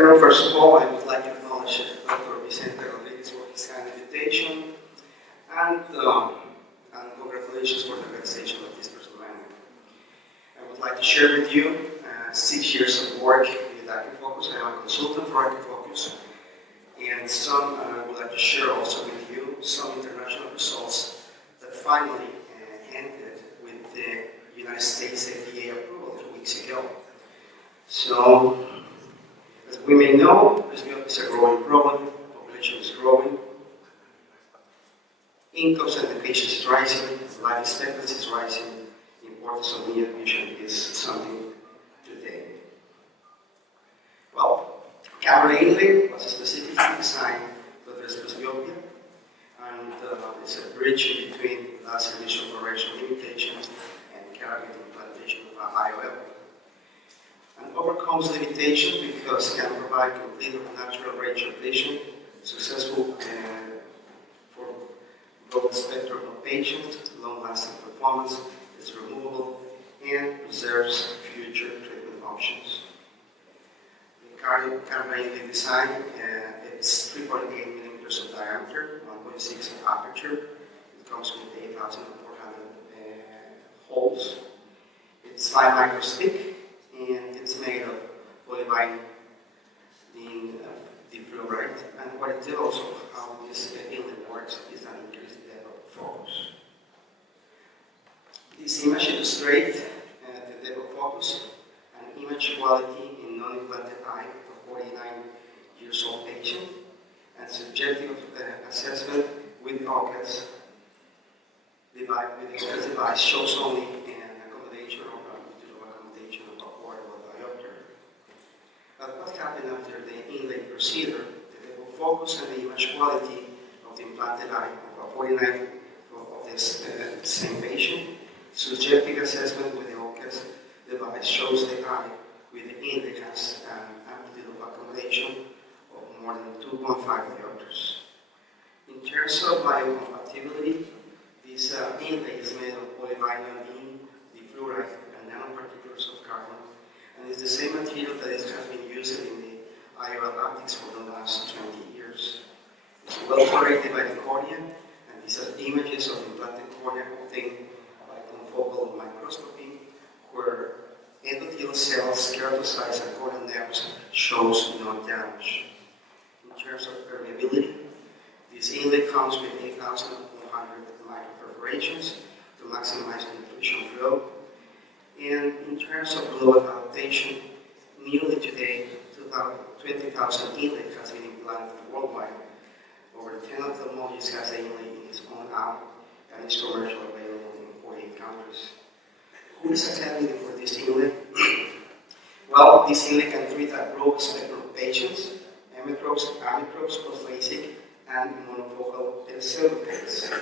afternoon. First of all, I would like to acknowledge Dr. Vicente Rodriguez for his kind invitation and congratulations for the organization of this Presbymania. I would like to share with you 6 years of work with AcuFocus. I am a consultant for AcuFocus, and I would like to share also with you some international results that finally ended with the United States FDA approval 2 weeks ago. So, as we may know, presbyopia is a growing problem, population is growing, incomes and education is rising, life expectancy is rising, the importance of near vision is something today. Well, Kamra Inlay was specifically designed to address presbyopia, and it's a bridge between laser initial correction limitations and cataract implantation of IOL. And overcomes limitations because it can provide complete natural range of vision, successful for broad spectrum of patients, long-lasting performance, is removable, and preserves future treatment options. The Kamra Inlay design is 3.8 millimeters of diameter, 1.6 of aperture. It comes with 8,400 holes. It's 5 microns thick, and it's made of polyvinyl difluoride. And what it does, also how this inlay works, is an increased depth of focus. This image illustrates the depth of focus and image quality in non-implanted eye for 49 years old patient, and subjective assessment with OCAS device shows only an accommodation of But what happened after the inlay procedure? The level of focus and the image quality of the implanted eye of 49 of this same patient. Subjective assessment with the OCAS device shows the eye with the inlay has an amplitude of accommodation of more than 2.5 diopters. In terms of biocompatibility, this inlay is made of polyvinyl difluoride and nanoparticles of carbon, and it's the same material that has been used in the IOL optics for the last 20 years. It's well corrected by the cornea, and these are images of implanted cornea obtained by confocal microscopy, where endothelial cells, keratocytes, and corneal nerves shows no damage. In terms of permeability, this inlay comes with 8,400 microperforations to maximize nutrition flow. And in terms of glow adaptation, nearly today, 20,000 inlay has been implanted worldwide. Over 10 ophthalmologists has the inlay in its own eye, and it's commercially available in 48 countries. Who is a candidate for this inlay? Well, this inlay can treat a broad spectrum of patients, emmetropes, post-LASIK, and monofocal pseudophakic.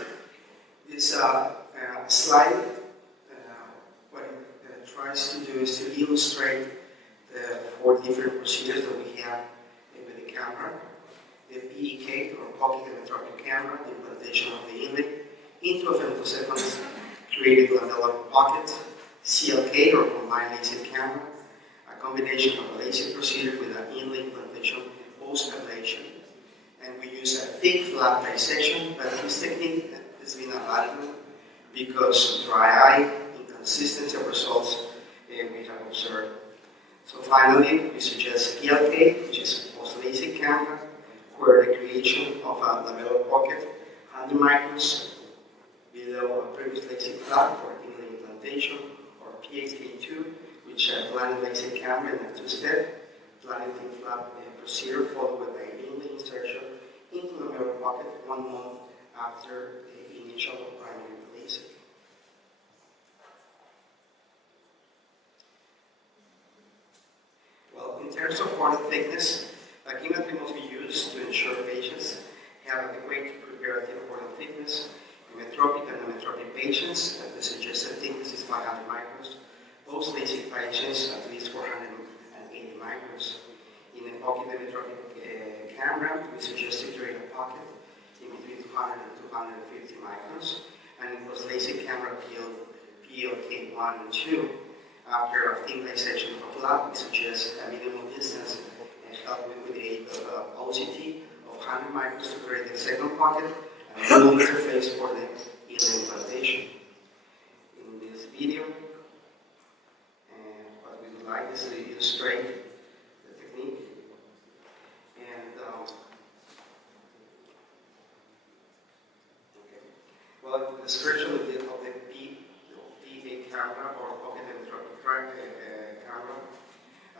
This slide tries to do is to illustrate the 4 different procedures that we have with the camera. The PEK, or pocket emmetropic camera, the implantation of the inlay into a femtoseconds created lamellar pocket, CLK, or combined LASIK camera, a combination of a LASIK procedure with an inlay implantation post-ablation. And we use a thick flap dissection, but this technique has been abandoned because dry eye, inconsistency of results we have observed. So finally, we suggest PLK, which is post-LASIK camera, where the creation of a lamellar pocket, 100 microns below a previous LASIK flap for inlay implantation, or PHK2, which is a planned LASIK camera in a 2-step planned thin flap procedure followed by inlay insertion into the lamellar pocket 1 month after the initial primary LASIK. In terms of water thickness, pachymetry must be used to ensure patients have adequate preparative water thickness. In metropic and non-metropic patients, the suggested thickness is 500 microns. Post-LASIK patients, at least 480 microns. In a pocket emmetropic camera, we suggest to create a pocket in between 200 and 250 microns. And in post-LASIK camera PLK1 and 2, after a thin dissection of a flap, we suggest a minimal distance with the aid of OCT of 100 microns to create the second pocket and full interface for the Inlay implantation. In this video, what we would like is to illustrate the technique. And well, the description of the PA camera or pocket electronic camera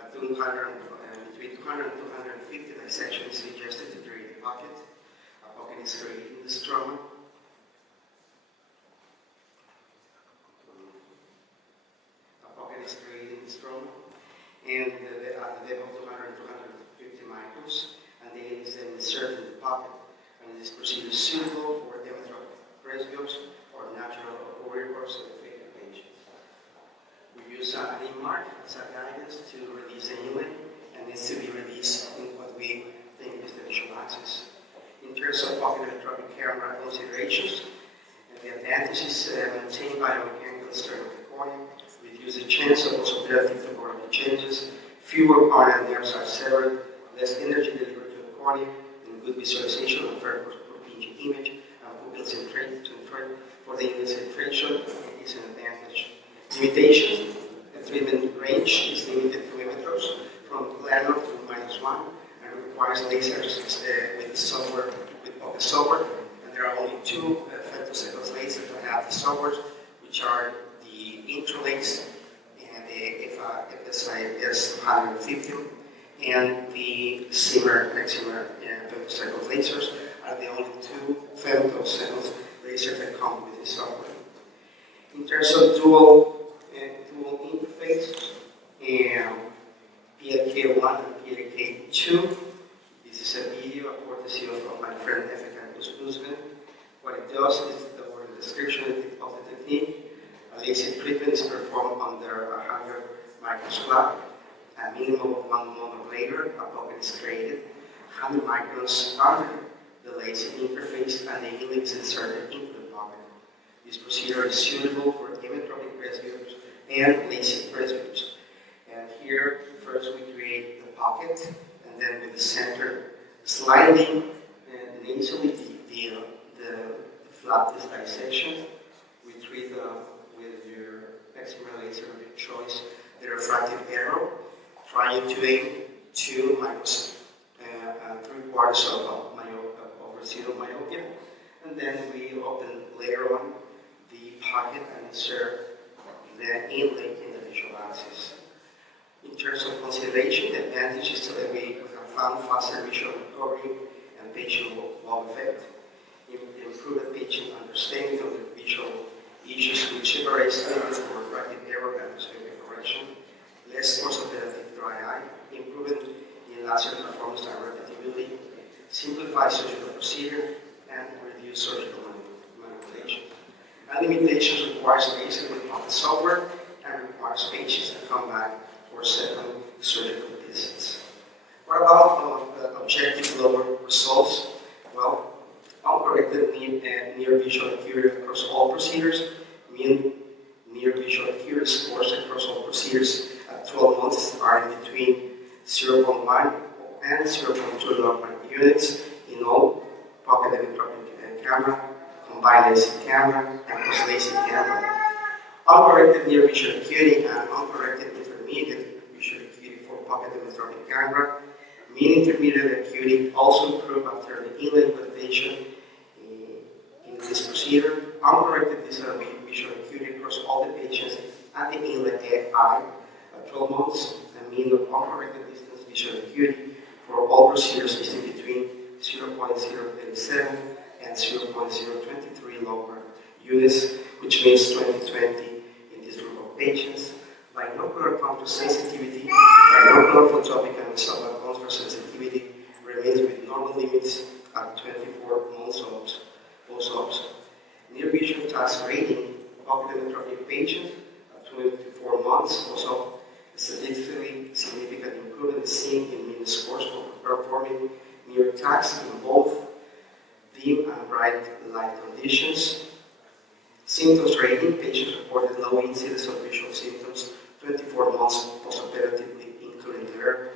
at between 200 and 250 dissection is suggested to create a pocket. A pocket is created in the stroma. And at the depth of 200 to 250 microns, and the aim is then inserted in the pocket. And this procedure is suitable for hematologic presbyopes or natural or recourse of the fatal patients. We use an mark as a guidance to release the inlay, and needs to be released in what we think is the visual axis. In terms of pocket electronic camera considerations, the advantage is maintained biomechanical strength of the cornea, reduce the chance of possibility of corneal changes, fewer corneal nerves are severed, less energy delivered to the cornea, and good visualization of fair pinching image, and pupil centration for the image centration is an advantage. Limitations: the treatment range is limited to meters from planar to -1 and requires lasers with software, with pocket software, and there are only two femtosecond lasers that have the software, which are the Intralace and the FSIS 150, and the Excimer femtosecond lasers are the only two femtosecond lasers that come with this software. In terms of dual interface, PLK1 and PLK2, this is a video courtesy of my friend Efekan Uzman. What it does is the description of the technique. A laser treatment is performed under a 100 microscope. A minimum of 1 moment later, a pocket is created. 100 microns under the laser interface, and the inlay is inserted into the pocket. This procedure is suitable for hematologic presbyopes and LASIK presbyopes. And here, first we create the pocket, and then with the center sliding nasally the flattest dissection, we treat with your excimer laser of your choice the refractive error, trying to aim 2 minus 3/4 of residual myopia, and then we open later on the pocket and insert the inlay in the visual axis. In terms of consideration, the advantage is that we have found faster visual recovery and patient wow effect. Improve the patient understanding of the visual issues, which separates limits for refractive error and perspective correction, less possibility of dry eye, improvement in laser performance and repetibility, simplify surgical procedure, and reduce surgical manipulation. And limitations requires laser with pocket software and requires patients to come back for second surgical visits. What about objective lower results? Well, uncorrected near visual acuity across all procedures, mean near visual acuity scores across all procedures at 12 months are in between 0.1 and 0.2 log units in all pocket electronic camera, combined LASIK camera, and post-LASIK camera. Uncorrected near visual acuity and uncorrected intermediate visual acuity for pocket electronic camera. Mean intermediate acuity also improved after the inlay implantation in this procedure. Uncorrected visual acuity across all the patients at the inlet eye at 12 months. And mean of uncorrected distance visual acuity for all procedures is in between 0.037 and 0.023 lower units, which means 20/20 in this group of patients. Binocular contrast sensitivity, binocular photopic and sublunar contrast sensitivity remains with normal limits at 24 post-ops. Near visual task rating, pocket electronic patients at 24 months also statistically significant improvement seen in mean scores for performing near tasks in both dim and bright light conditions. Symptoms rating, patients reported low incidence of visual symptoms 24 months postoperatively, including glare,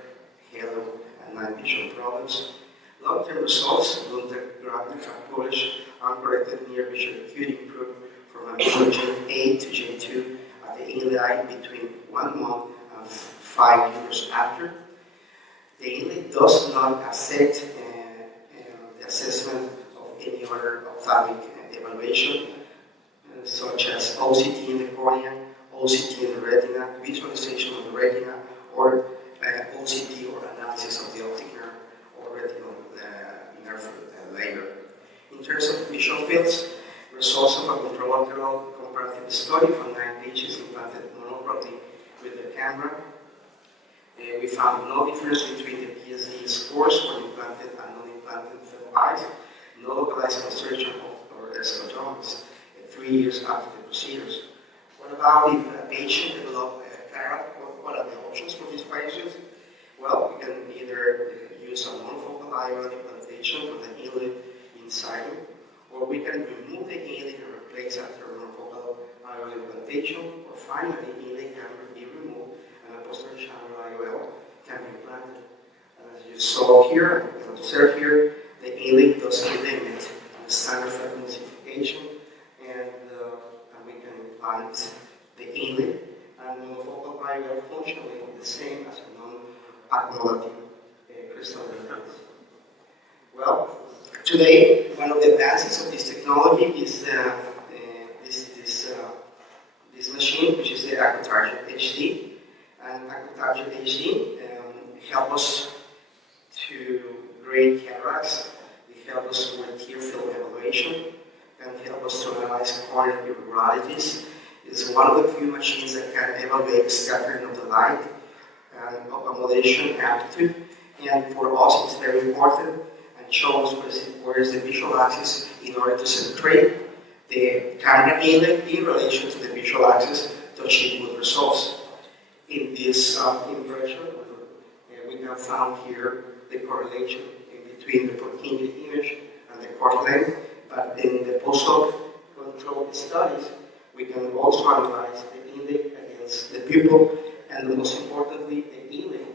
halo, and night vision problems. Long-term results, Lundberg have published uncorrected near visual acuity improved from J8 to J2 at the Inlay between 1 month and 5 years after. The Inlay does not affect the assessment of any other ophthalmic evaluation, such as OCT in the cornea, OCT in the retina, visualization of the retina, or OCT or analysis of the optic nerve or retinal nerve layer. In terms of visual fields, results of a contralateral comparative study from 9 patients implanted monochronically with the Kamra. We found no difference between the PSD scores for implanted and non-implanted fellow eyes, no localized constriction or escotomas 3 years after the procedures. What about if a patient develops cataract? What are the options for these patients? Well, we can either use a monofocal IOL implantation for the Inlay inside, or we can remove the Inlay and replace after monofocal IOL implantation, or finally the Inlay can be removed and a posterior channel IOL can be implanted. And as you saw here, you can observe here, the Inlay does limit the standard fragmentification, and we can implant the Inlay and monofocal IOL functionally the same as a non-accumulative crystal reference. Well, today, one of the advances of this technology is this machine, which is the AccuTarget HD. And AccuTarget HD helps us to grade cataracts. It helps us with tear film evaluation, and help us to analyze corneal irregularities. It's one of the few machines that can evaluate scattering of the light and accommodation amplitude. And for us, it's very important and shows where is the visual axis in order to centrate the Kamra Inlay in relation to the visual axis to achieve good results. In this impression, we have found here the correlation in between the Purkinje image and the cord length. But in the post-hoc controlled studies, we can also analyze the Inlay against the pupil, and most importantly, the Inlay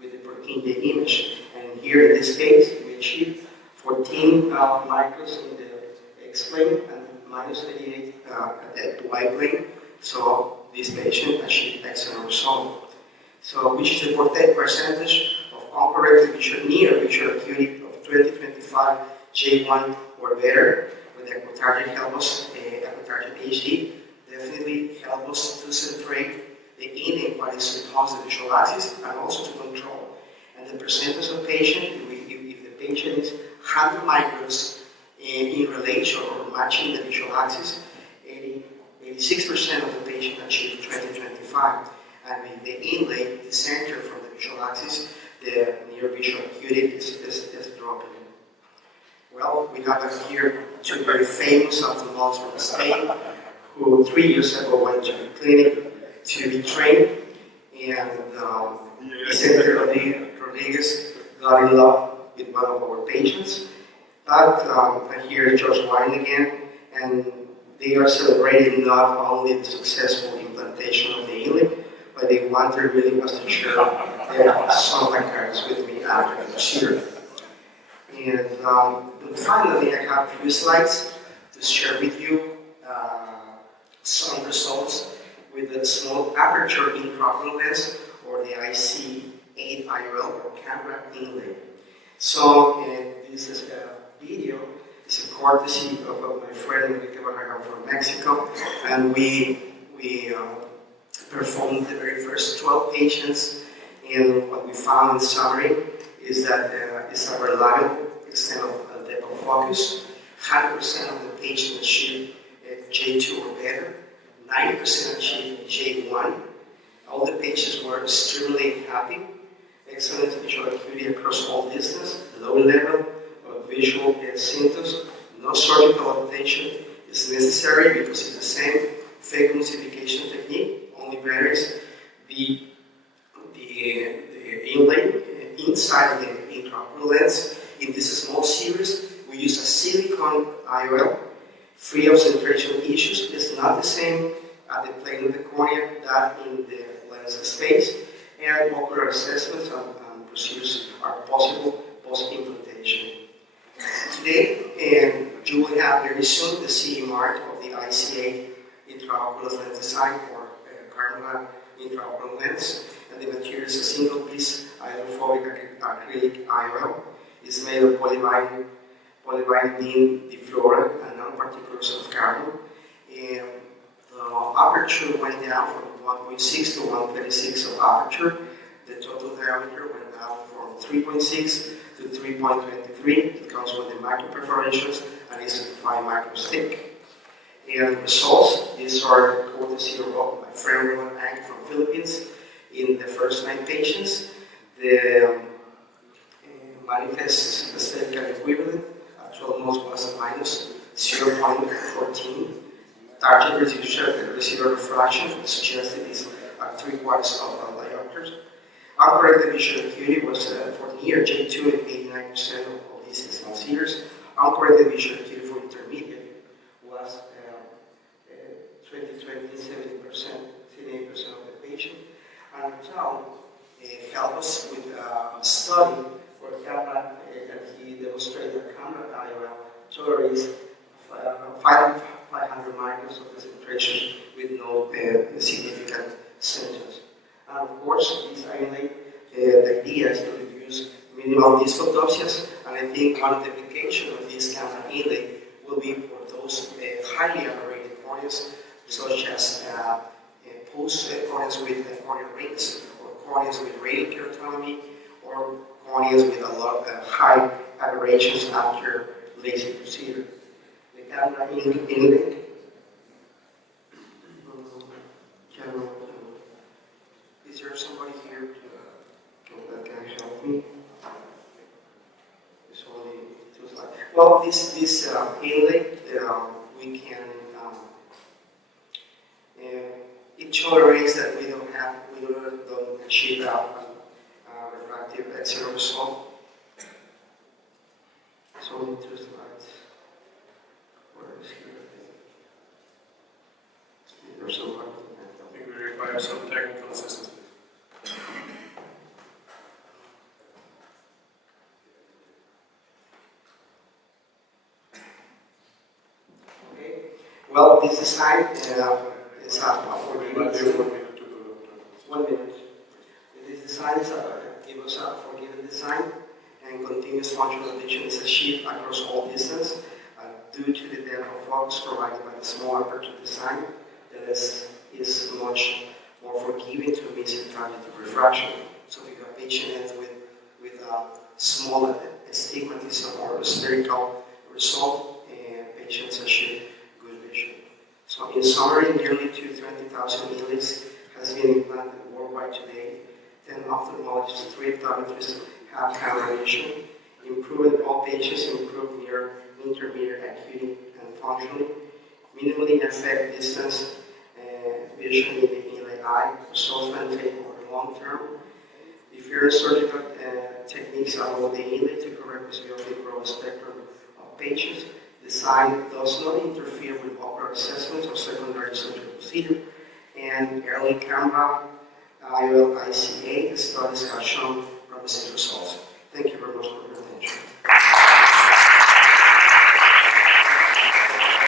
with the Purkinje image. And here in this case, we achieved 14 micros in the X plane and minus 38 at the Y plane. So this patient achieved excellent result. So which is the percentage of uncorrected vision near visual acuity of 20/25 J1 or better with the AccuTarget help us, AccuTarget HD definitely help us to centrate the Inlay what is supposed the visual axis and also to control. And the percentage of patient, if the patient is 100 microns in relation or matching the visual axis, 86% of the patient achieve 20/25. And with the Inlay, the center from the visual axis, the near visual acuity is dropping. Well, we have here two very famous ophthalmologists from Spain who 3 years ago went to the clinic to be trained, and Vicente Rodriguez got in love with one of our patients. But here is George Wine again, and they are celebrating not only the successful implantation of the Inlay, but they wanted really was to share some of my cards with me after the procedure. And finally, I have a few slides to share with you some results with the small aperture intraocular lens, or the IC8 IOL, or Kamra Inlay. So this is a video. It's a courtesy of my friend Enrique Barragán from Mexico, and we performed the very first 12 patients, and what we found in summary is that it's a reliable extent of depth of focus. 100% of the patients achieved J2 or better, 90% achieved J1. All the patients were extremely happy, excellent visual acuity across all distance, low level of visual symptoms, no surgical adaptation is necessary because it's the same fake emulsification technique, only varies the Inlay inside of the intraocular lens. In this small series, we use a silicone IOL, free of centration issues. It's not the same at the plane of the cornea that in the lens space, and ocular assessments and procedures are possible post-implantation. Today, you will have very soon the CE mark of the ICA intraocular lens design or Kamra intraocular lens, and the material is a single-piece hydrophobic acrylic IOL. It's made of polyvinyl difluoride and non-particulars of carbon. And the aperture went down from 1.6 to 136 of aperture. The total diameter went down from 3.6 to 3.23. It comes with the micro perforations and is 5 microns thick. And results, these are courtesy of my friend Roman Ang from Philippines. In the first 9 patients, the manifest aesthetical equivalent at 12 months was minus 0.14. Target residual refraction suggested is at 3/4 of the diopters. Uncorrected visual acuity was for near J2 at 89% of these 6 months years. Uncorrected visual acuity for intermediate was 2020, 78% of the patient. And Chow helped us with a study for Kamra, and he demonstrated a Kamra IOL tolerates 500 microns of concentration with no significant symptoms. And of course, this Inlay, the idea is to reduce minimal dysphotopsias, and I think one of the applications of this Kamra Inlay will be for those highly aberrated corneas, such as post-corneas with corneal rings, or corneas with radial keratotomy, or corneas with a lot of high aberrations after LASIK procedure. The Kamra Inlay. Is there somebody here that can help me? It's only 2 slides. Well, this Inlay, we can. It tolerates that we don't achieve refractive excellent result. It's only 2 slides. Where is here? There's no one. I think we require some technical assistance. Okay. Well, this design is a forgiving. 1 minute. This design is give us a forgiving design, and continuous functional vision is achieved across all distance due to the depth of focus provided by the small aperture design. That is much more forgiving to misinterpreted refraction. So if you have patient with a small astigmatism or spherical result, patients achieve good vision. So in summary, nearly 20,000 Inlays has been implanted worldwide today. 10 ophthalmologists, 3 optometrists have Kamra vision. Improving all patients, improve near intermediate acuity and functionally. Minimally affect distance vision in the Inlay eye, results maintained over the long term. Different surgical techniques allow the Inlay to correct presbyopic broad spectrum of patients. Design does not interfere with ocular assessments or secondary surgical procedure. And early Kamra IOL ICA studies have shown promising results. Thank you very much for your attention.